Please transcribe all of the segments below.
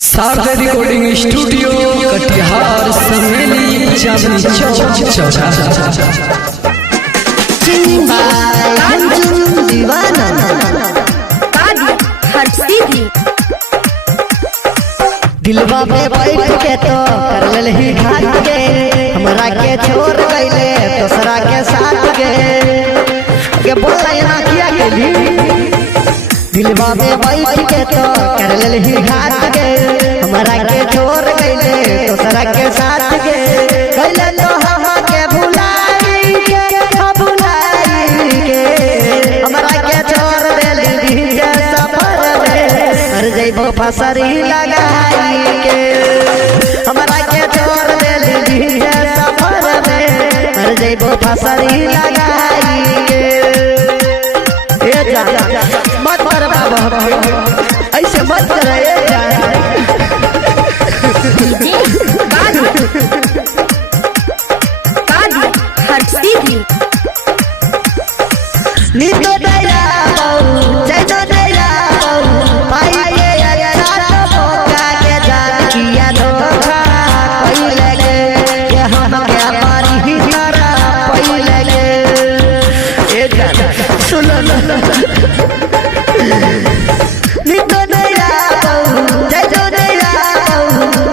सागर recording studio Katihar Sameli Chandni Chowk दिलवा पे बैठ के तो कर ललही घाट के हमरा के छोड़ गईले दूसरा के साथ के बोला ना किया के भी दिलवा पे बैठ के तो कर ललही घाट के हमरा के छोड़ गईले दूसरा के साथ के गईले तो हम के भुलाई के हमरा के छोड़ देली के सफर में हर जइबो फसरी लगाई के हमरा के छोड़ देली के सफर में हर जइबो फसरी लगाई के ए जा मत कर बाबा ऐसे मत कर ए जा नीतो दया जय तो दया पाई के अच्छा तो मौका के जान किया धोखा कोई लगे के हम क्या मारी ही तारा कोई लगे ए जान सुन नीतो दया जय तो दया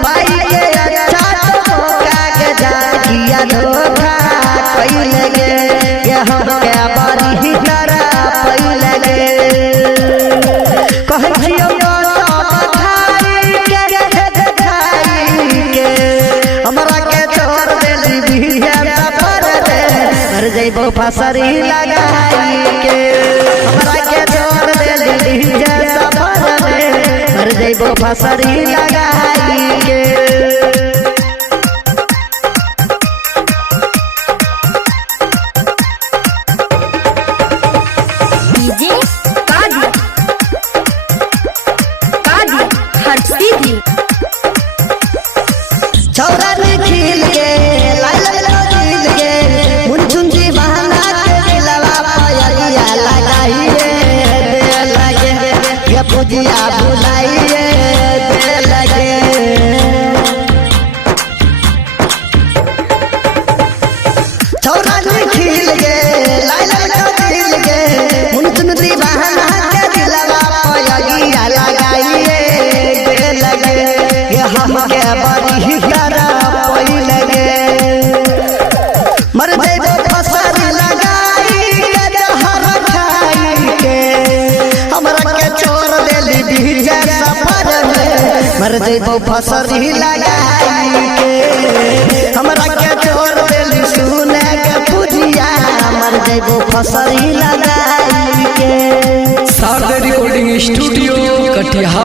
पाई के अच्छा तो मौका के जान किया धोखा कोई लगे के हम क्या मारी ही तारा कोई लगे कहजियो हमरा के छोड़ देली बिया सफर में हर जइबो फसरी लगाई के हमरा के छोड़ देली बिया सफर में हर जइबो फसरी लगाई के छौरा खिल के लाल दिल के मुनचुंजी बहाना के दिलवा पयलिया लगाई दे लगे ये पुजिया बुलाई दे लगे छौरा खिल के लाल दिल के मुनचुंजी बहाना के दिलवा पयलिया लगाई दे लगे ये हम के बड़ी मर जइबो फसर लगाई के जहर खाई के हमरा के छोड़ देली बिया सफर में मर जइबो फसर लगाई के हमरा के छोड़ देली सुने के पुजिया मर जइबो फसर लगाई के सागर रिकॉर्डिंग स्टूडियो कटिहार।